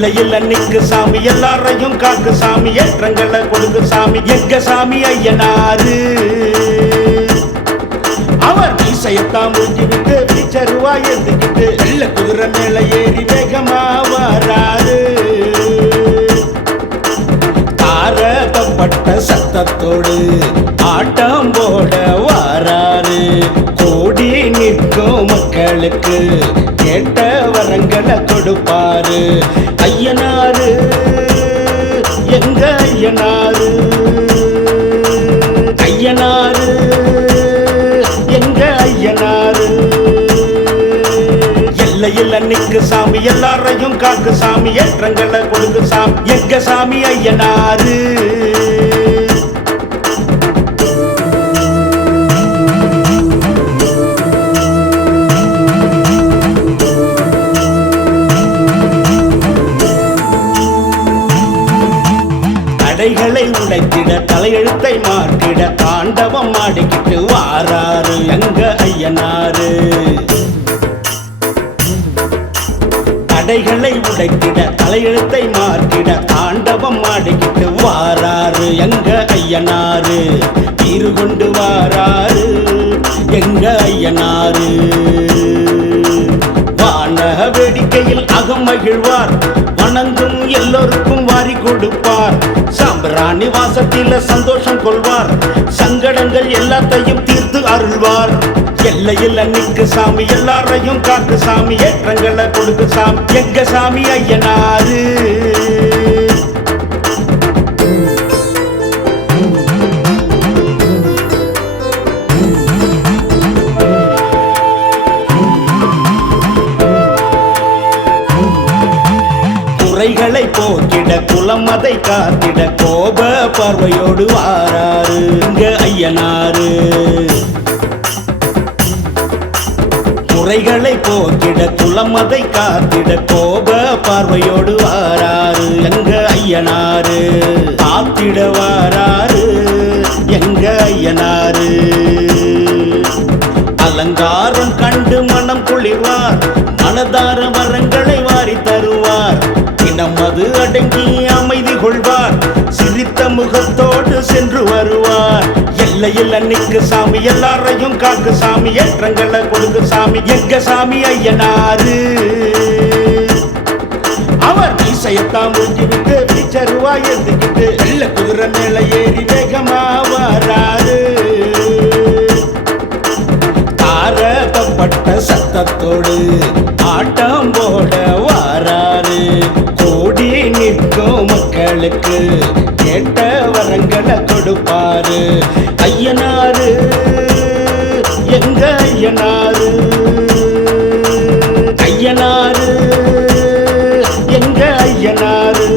எல்லையில் அன்னைக்கு சாமி எல்லாரையும் காக்கு சாமி ஏற்றங்களை கொடுக்கு சாமி எங்க சாமி ஐயனாரு அவர் மீசையத்தான் முடிஞ்சுக்கிட்டு வீச்சருவா எழுந்துக்கிட்டு வெள்ள குதிரை மேல ஏறி வேகமா வராரு தாரப்பட்ட சத்தத்தோடு ஆட்டம் போட வாராரு கோடி நிற்கும் மக்களுக்கு கேட்ட வரங்களை கொடுப்பாரு ஐயனாரு எங்க ஐயனாரு ஐயனாரு எங்க ஐயனாரு எல்லையில் அன்னைக்கு சாமி எல்லாரையும் காக்கு சாமி ஏற்றங்களை கொடுக்கு சாமி எங்க சாமி ஐயனாரு தடைகளை உடைத்திட தலையெழுத்தை மாற்றிட தாண்டவம் ஆடிக்கிட்டு வாராரு எங்க ஐயனாரு தடைகளை உடைத்திட தலையெழுத்தை மாற்றிட தாண்டவம் ஆடிக்கிட்டு வாராரு எங்க ஐயனாரு தீரு கொண்டு வாராரு எங்க ஐயனாரு வான வேடிக்கையில் அகம் மகிழ்வார் வணங்கும் எல்லோருக்கும் வாரி கொடுப்பார் சாம்பிராணி வாசத்தில சந்தோஷம் கொள்வார் சங்கடங்கள் எல்லாத்தையும் தீர்த்து அருள்வார் எல்லையில் அன்னைக்கு சாமி எல்லாரையும் காக்கு சாமி ஏற்றங்களை கொடுக்கு சாமி எங்க சாமி ஐயனாரு குறைகளை போக்கிட குலம் அதை காத்திட கோப பார்வையோடு வாராரு இங்க ஐயனாரு குறைகளை போக்கிட குலம் அதை காத்திட கோப பார்வையோடு வாராரு எங்க ஐயனாரு காத்திட வாராரு எங்க ஐயனாரு அலங்காரம் கண்டு மனம் குளிர்வார் மனதார வரங்களை வாரி தருவார் நமது அடங்கி அமைதி கொள்வார் சிரித்த முகத்தோடு சென்று வருவார் எல்லையில் அன்னைக்கு சாமி எல்லாரையும் காக்கு சாமி ஏற்றங்களை கொடுக்கு சாமி எங்க சாமி ஐயனாரு அவர் மீசையத்தான் முடிஞ்சுக்கிட்டு வீச்சருவா எழுந்துக்கிட்டு வெள்ள குதிரை மேல ஏறி வேகமா வராரு தாரப்பட்ட சத்தத்தோடு ஆட்டம் போட வாராரு கோடி நிற்கும் மக்களுக்கு கேட்ட வரங்களை கொடுப்பாரு ஐயனாரு எங்க ஐயனாரு ஐயனாரு எங்க ஐயனாரு